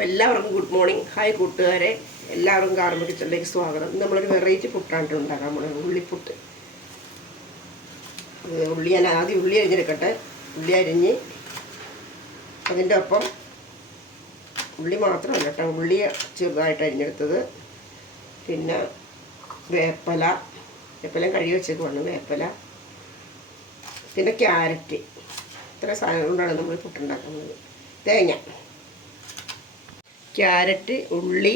എല്ലാവർക്കും good morning hi കൂട്ടുകാരെ. എല്ലാവർക്കും കാർമ കിച്ചണിലേക്ക് സ്വാഗതം. നമ്മളൊരു വെറൈറ്റി പുട്ടാണ് ഉണ്ടാക്കാൻ പോണത്. ഉള്ളിപ്പുട്ട്. ഉള്ളി ഞാൻ ആദ്യം ഉള്ളി അരിഞ്ഞെടുക്കട്ടെ. ഉള്ളി അരിഞ്ഞ് അതിന്റെ ഒപ്പം ഉള്ളി മാത്രമല്ല കേട്ടോ ഉള്ളി ചെറുതായിട്ട് അരിഞ്ഞെടുത്തത്. പിന്നെ വേപ്പല. വേപ്പല കഴുകി വെച്ചേക്കുവാണ് വേപ്പല. പിന്നെ ക്യാരറ്റ്. ഇത്ര സാധനങ്ങളാണ് നമ്മൾ പുട്ടുണ്ടാക്കുന്നത് തേങ്ങ. ക്യാരറ്റ് ഉള്ളി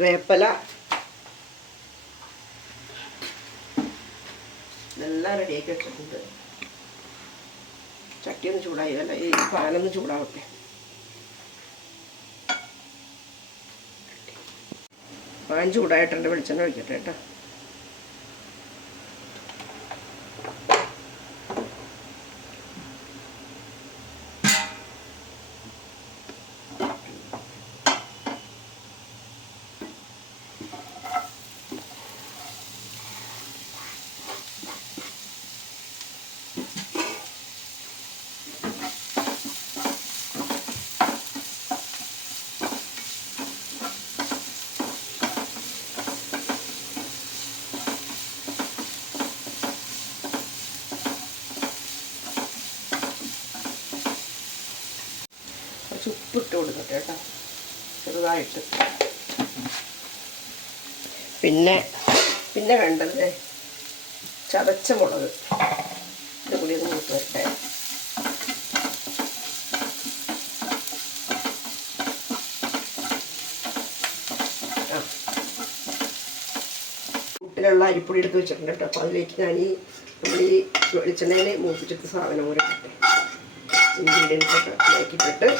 വേപ്പല. ഇതെല്ലാം റെഡിയാക്കി വെച്ചിട്ടുണ്ട്. ചട്ടി ഒന്ന് ചൂടായി. അല്ല ഈ പാനൊന്ന് ചൂടാവട്ടെ. പാൻ ചൂടായിട്ടുണ്ട്. വെളിച്ചെണ്ണ ഒഴിക്കട്ടെ കേട്ടോ കുറച്ച് ഉപ്പിട്ട് കൊടുക്കട്ടെ കേട്ടോ. ചെറുതായിട്ട്. പിന്നെ പിന്നെ വേണ്ടത് ചതച്ച മുളക്. ഇത് കൂടി ഒന്ന് കൂട്ട് വരട്ടെ. ആ. അരിപ്പൊടി എടുത്ത് വെച്ചിട്ടുണ്ട് കേട്ടോ. അപ്പോൾ അതിലേക്ക് ഞാൻ ഈ നമ്മൾ ഈ വെളിച്ചെണ്ണയിൽ മൂപ്പിച്ചെടുത്ത സാധനം കൂടെ ഇട്ടെ. ഇൻഗ്രീഡിയൻസ് ഒക്കെ ഇതാക്കിയിട്ടിട്ട്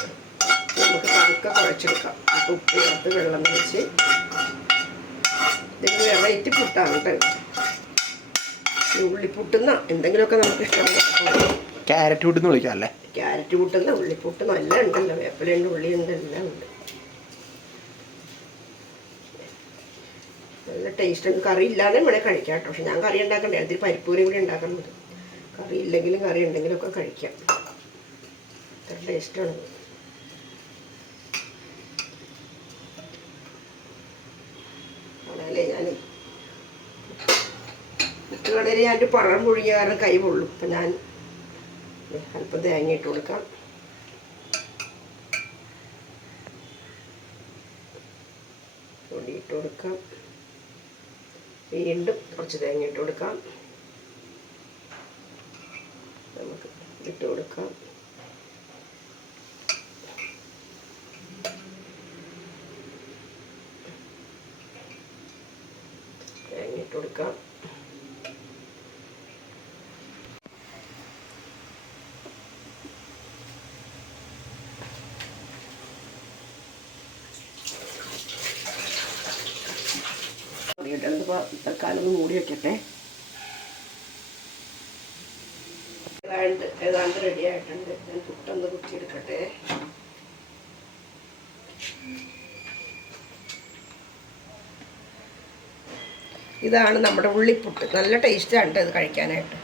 നമുക്ക് പതുക്കെ കുഴച്ചെടുക്കാം. അപ്പോൾ ഉപ്പ് ചേർത്ത് വെള്ളം കുറച്ച് ഇതിന് വെറൈറ്റി പുട്ടാണ് കേട്ടോ ഉള്ളിപ്പുട്ടുന്ന എന്തെങ്കിലുമൊക്കെ നമുക്ക് ഇഷ്ടമാണ് ക്യാരറ്റ് പുട്ടെന്ന് വിളിക്കാം അല്ലേ? ക്യാരറ്റ് പുട്ടുന്ന ഉള്ളിപ്പുട്ട് നല്ല ഉണ്ടല്ലോ. വേപ്പിലുണ്ട് ഉള്ളിയുണ്ട് എല്ലാം ഉണ്ട്. നല്ല ടേസ്റ്റ് ഉണ്ട്. കറി ഇല്ലാതെ വേണേൽ കഴിക്കാം കേട്ടോ പക്ഷെ ഞാൻ കറി ഉണ്ടാക്കണ്ടേ? അതിൽ പരിപ്പൂരി കൂടി ഉണ്ടാക്കുന്നത് കറി ഇല്ലെങ്കിലും കറി ഉണ്ടെങ്കിലും ഒക്കെ കഴിക്കാം ടേസ്റ്റ് ടേസ്റ്റാണ് അതല്ലേ ഞാൻ മുട്ടുകടയിൽ ഞാനൊരു പഴം പറം കാരണം കൈ പൊള്ളും. അപ്പം ഞാൻ അല്പം തേങ്ങ ഇട്ട് കൊടുക്കാം. പൊടി ഇട്ട് കൊടുക്കാം. വീണ്ടും കുറച്ച് തേങ്ങ ഇട്ട് കൊടുക്കാം. നമുക്ക് ഇട്ട് കൊടുക്കാം. തേങ്ങ ഇട്ട് കൊടുക്കാം. ഇപ്പോൾ തൽക്കാലം ഒന്ന് മൂടി വെക്കട്ടെ. ഏതാണ്ട് ഏതാണ്ട് റെഡി ആയിട്ടുണ്ട്. ഞാൻ പുട്ടൊന്ന് കുത്തിയെടുക്കട്ടെ. ഇതാണ് നമ്മുടെ ഉള്ളിപ്പുട്ട്. നല്ല ടേസ്റ്റാണ് ഇത് കഴിക്കാനായിട്ട്.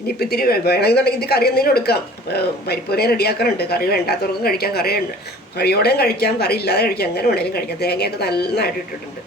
ഇനിയിപ്പോൾ ഇത്തിരി വേണമെന്നുണ്ടെങ്കിൽ ഇത് കറി എന്തെങ്കിലും എടുക്കാം. പരിപ്പൂരെ റെഡിയാക്കാനുണ്ട് കറി വേണ്ടാത്തവർക്കും കഴിക്കാം കറി കഴിയോടെയും കഴിക്കാം കറി ഇല്ലാതെ കഴിക്കാം എങ്ങനെ വേണമെങ്കിലും കഴിക്കാം. തേങ്ങയൊക്കെ നന്നായിട്ട് ഇട്ടിട്ടുണ്ട്.